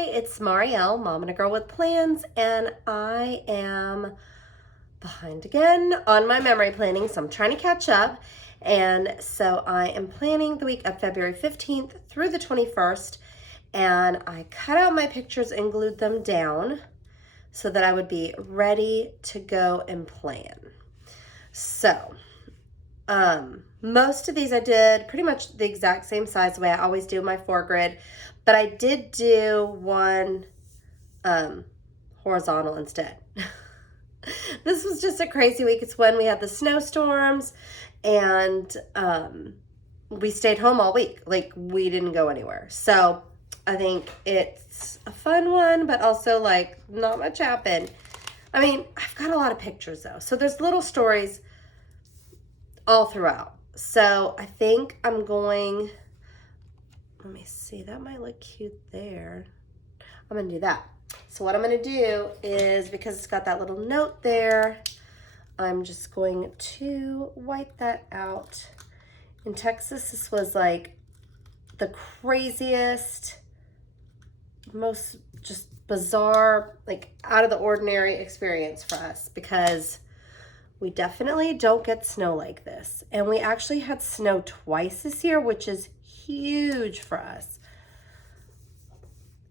Hi, it's Marielle, Mom and a Girl with Plans, and I am behind again on my memory planning, so I'm trying to catch up. And so I am planning the week of February 15th through the 21st, and I cut out my pictures and glued them down so that I would be ready to go and plan. So, most of these I did pretty much the exact same size the way I always do my 4 grid, but I did do one horizontal instead. This was just a crazy week. It's when we had the snowstorms and we stayed home all week. Like, we didn't go anywhere. So I think it's a fun one, but also like not much happened. I mean, I've got a lot of pictures though. So there's little stories all throughout. So I think I'm going, let me see, that might look cute there. I'm gonna do that. So what I'm gonna do is, because it's got that little note there, I'm just going to wipe that out. In Texas, this was like the craziest, most just bizarre, like out of the ordinary experience for us, because we definitely don't get snow like this. And we actually had snow twice this year, which is huge for us.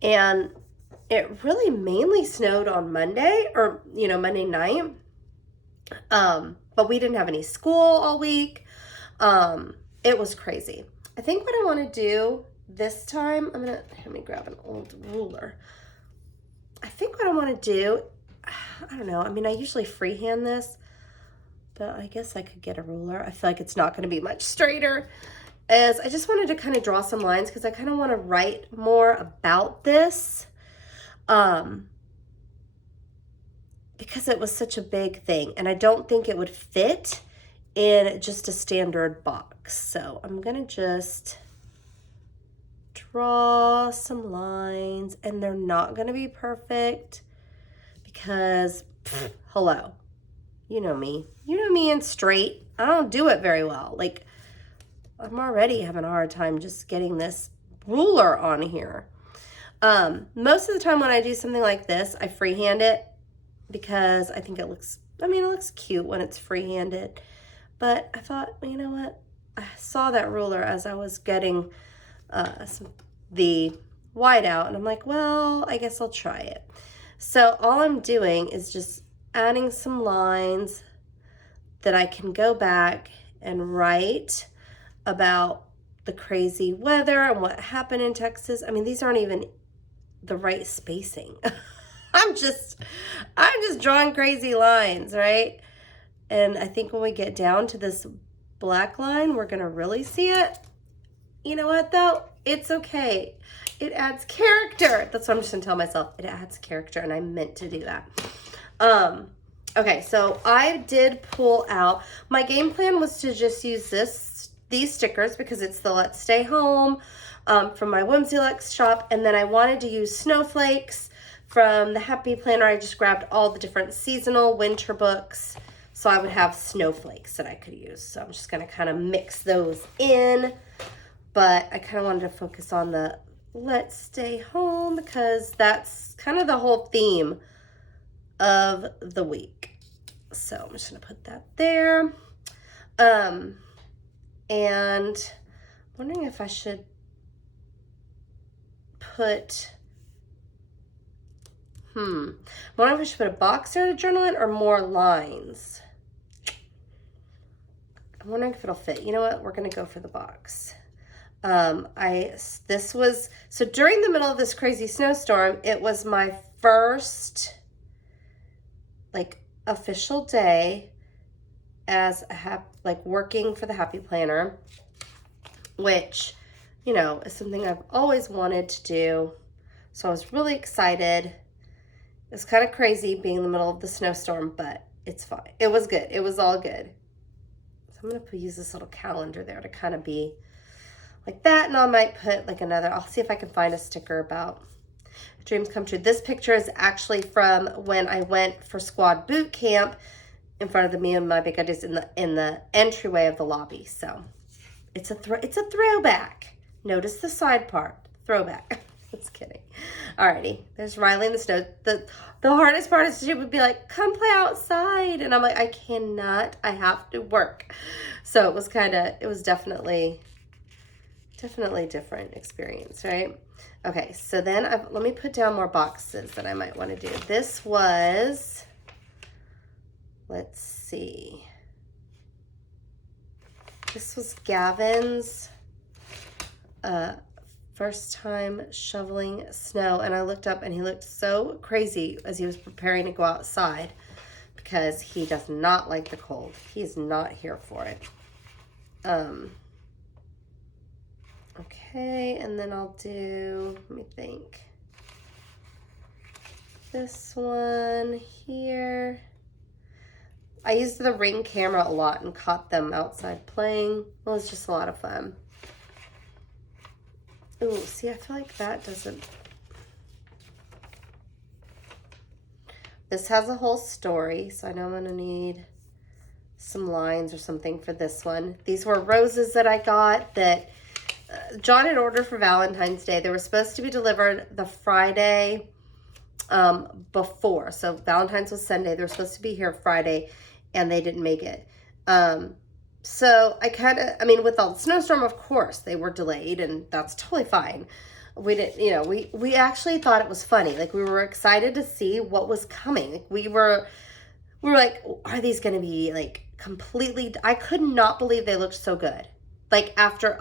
And it really mainly snowed on Monday, or, Monday night. But we didn't have any school all week. It was crazy. I think what I want to do this time, let me grab an old ruler. I think what I want to do, I don't know. I mean, I usually freehand this, but I guess I could get a ruler. I feel like it's not going to be much straighter. As I just wanted to kind of draw some lines because I kind of want to write more about this. Because it was such a big thing, and I don't think it would fit in just a standard box. So I'm gonna just draw some lines, and they're not gonna be perfect because, hello, you know me and straight. I don't do it very well. Like, I'm already having a hard time just getting this ruler on here. Most of the time when I do something like this, I freehand it because I think it looks cute when it's freehanded. But I thought, you know what? I saw that ruler as I was getting the white out, and I'm like, well, I guess I'll try it. So all I'm doing is just adding some lines that I can go back and write about the crazy weather and what happened in Texas. I mean, these aren't even the right spacing. I'm just drawing crazy lines, right? And I think when we get down to this black line, we're gonna really see it. You know what though? It's okay. It adds character. That's what I'm just gonna tell myself. It adds character, and I meant to do that. Okay, so I did pull out, my game plan was to just use these stickers because it's the Let's Stay Home from my Whimsy Luxe shop, and then I wanted to use snowflakes from the Happy Planner. I just grabbed all the different seasonal winter books so I would have snowflakes that I could use. So I'm just gonna kind of mix those in, but I kind of wanted to focus on the Let's Stay Home because that's kind of the whole theme of the week. So I'm just gonna put that there. And I'm wondering if I should put, I'm wondering if I should put a box there to journal in or more lines. I'm wondering if it'll fit. You know what? We're gonna go for the box. This was, so during the middle of this crazy snowstorm, it was my first like official day as working for the Happy Planner, which, is something I've always wanted to do. So I was really excited. It's kind of crazy being in the middle of the snowstorm, but it's fine. It was good. It was all good. So I'm going to use this little calendar there to kind of be like that. And I might put like another, I'll see if I can find a sticker about dreams come true. This picture is actually from when I went for squad boot camp in front of the Me and My Big Ideas in the entryway of the lobby. So it's a throwback. Notice the side part, throwback. Just kidding. Alrighty, there's Riley in the snow. The hardest part is she would be like, come play outside. And I'm like, I cannot, I have to work. So it was definitely different experience, right? Okay, so then let me put down more boxes that I might want to do. This was, let's see. This was Gavin's first time shoveling snow, and I looked up and he looked so crazy as he was preparing to go outside because he does not like the cold. He is not here for it. Okay, and then I'll do, let me think, this one here. I used the Ring camera a lot and caught them outside playing. It was just a lot of fun. Ooh, see, I feel like that doesn't... This has a whole story, so I know I'm going to need some lines or something for this one. These were roses that I got that John had ordered for Valentine's Day. They were supposed to be delivered the Friday before. So Valentine's was Sunday. They were supposed to be here Friday, and they didn't make it. So I mean, with the snowstorm, of course, they were delayed, and that's totally fine. We didn't, you know, we actually thought it was funny. Like, we were excited to see what was coming. Like, we were like, are these going to be like completely, I could not believe they looked so good. Like, after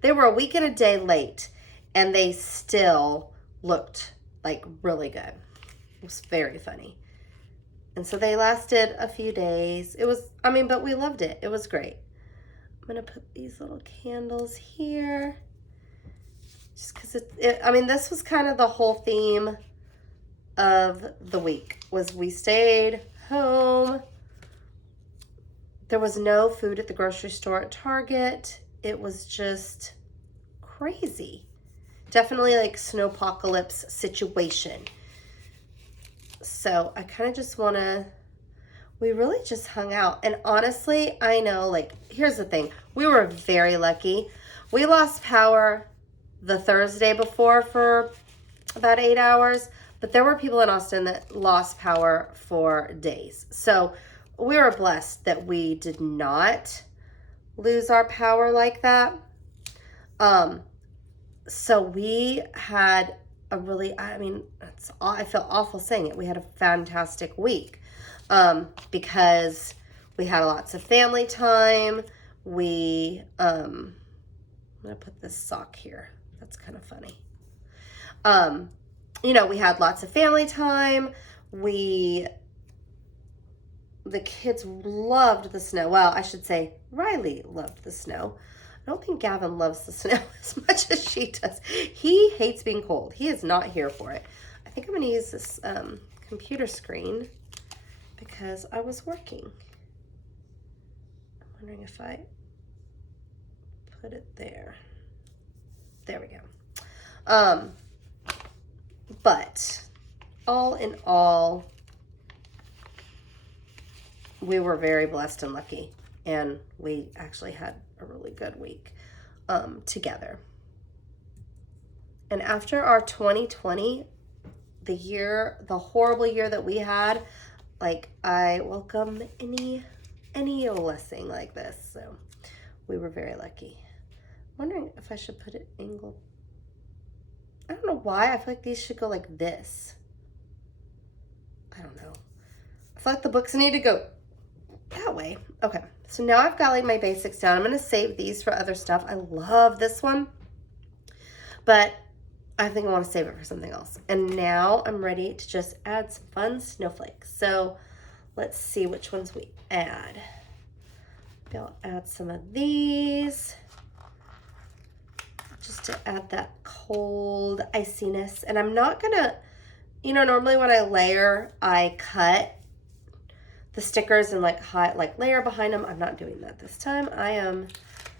they were a week and a day late, and they still looked like really good. It was very funny. And so they lasted a few days. It was, I mean, but we loved it. It was great. I'm going to put these little candles here. Just because I mean, this was kind of the whole theme of the week, was we stayed home. There was no food at the grocery store at Target. It was just crazy. Definitely like snowpocalypse situation. So I kind of just want to, we really just hung out. And honestly, I know, like, here's the thing. We were very lucky. We lost power the Thursday before for about 8 hours, but there were people in Austin that lost power for days. So we were blessed that we did not lose our power like that. So we had a really, I mean, I feel awful saying it. We had a fantastic week because we had lots of family time. I'm going to put this sock here. That's kind of funny. You know, we had lots of family time. The kids loved the snow. Well, I should say Riley loved the snow. I don't think Gavin loves the snow as much as she does. He hates being cold. He is not here for it. I think I'm going to use this computer screen because I was working. I'm wondering if I put it there. There we go. But all in all, we were very blessed and lucky, and we actually had a really good week together. And after our 2020, the horrible year that we had, like, I welcome any blessing like this. So we were very lucky. I'm wondering if I should put it angled. I don't know why. I feel like these should go like this. I don't know. I feel like the books need to go that way. Okay, so now I've got like my basics down. I'm going to save these for other stuff. I love this one, but I think I want to save it for something else. And now I'm ready to just add some fun snowflakes. So let's see which ones we add. Maybe I'll add some of these just to add that cold iciness. And I'm not going to, you know, normally when I layer, I cut the stickers and like layer behind them. I'm not doing that this time. I am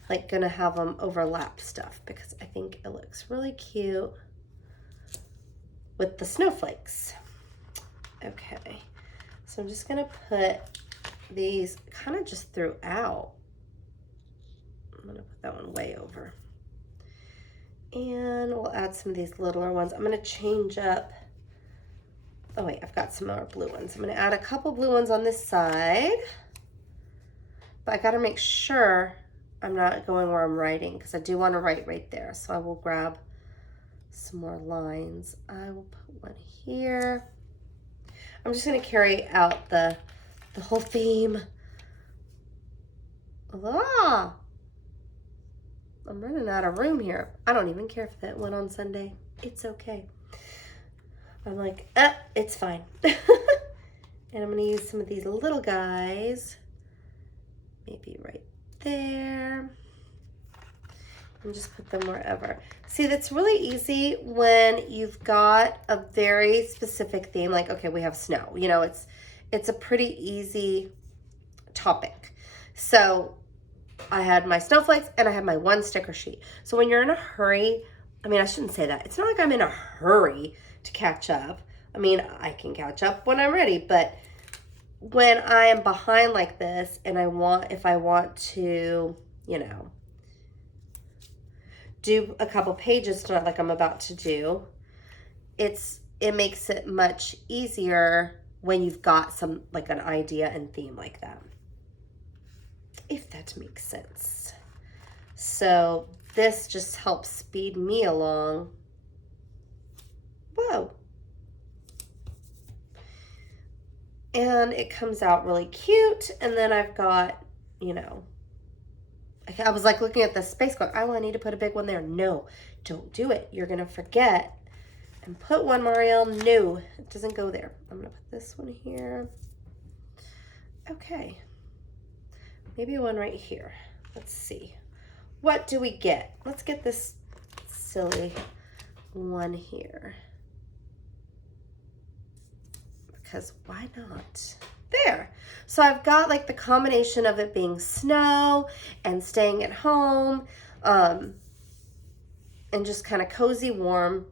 like gonna have them overlap stuff because I think it looks really cute with the snowflakes. Okay, so I'm just gonna put these kind of just throughout. I'm gonna put that one way over. And we'll add some of these littler ones. I'm going to change up. Oh wait, I've got some more blue ones. I'm going to add a couple blue ones on this side. But I got to make sure I'm not going where I'm writing, because I do want to write right there. So I will grab some more lines. I will put one here. I'm just going to carry out the whole theme. Ah, I'm running out of room here. I don't even care if that went on Sunday. It's okay. I'm like, it's fine. And I'm going to use some of these little guys. Maybe right there. And just put them wherever. See, that's really easy when you've got a very specific theme. Like, okay, we have snow. You know, it's a pretty easy topic. So I had my snowflakes and I had my one sticker sheet. So when you're in a hurry, I mean, I shouldn't say that. It's not like I'm in a hurry to catch up. I mean, I can catch up when I'm ready, but when I am behind like this and if I want to, you know, do a couple pages tonight like I'm about to do, it makes it much easier when you've got some, like an idea and theme like that, if that makes sense. So this just helps speed me along. Whoa. And it comes out really cute. And then I've got, you know, I was like looking at the space going, oh, I need to put a big one there. No, don't do it. You're going to forget. And put one, Marielle. No, it doesn't go there. I'm going to put this one here. Okay. Maybe one right here. Let's see. What do we get? Let's get this silly one here. Because why not? There. So I've got like the combination of it being snow and staying at home, and just kind of cozy warm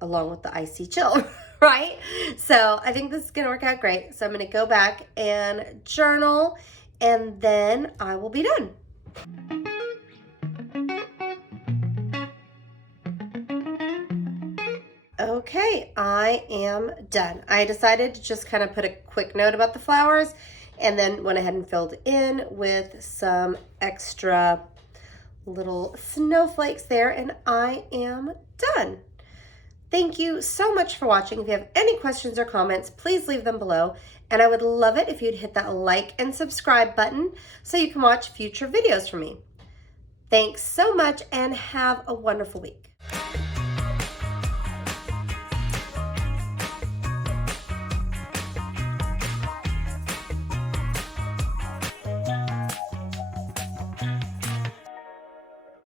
along with the icy chill, right? So I think this is gonna work out great. So I'm gonna go back and journal, and then I will be done. Okay, I am done. I decided to just kind of put a quick note about the flowers and then went ahead and filled in with some extra little snowflakes there, and I am done. Thank you so much for watching. If you have any questions or comments, please leave them below, and I would love it if you'd hit that like and subscribe button so you can watch future videos from me. Thanks so much and have a wonderful week.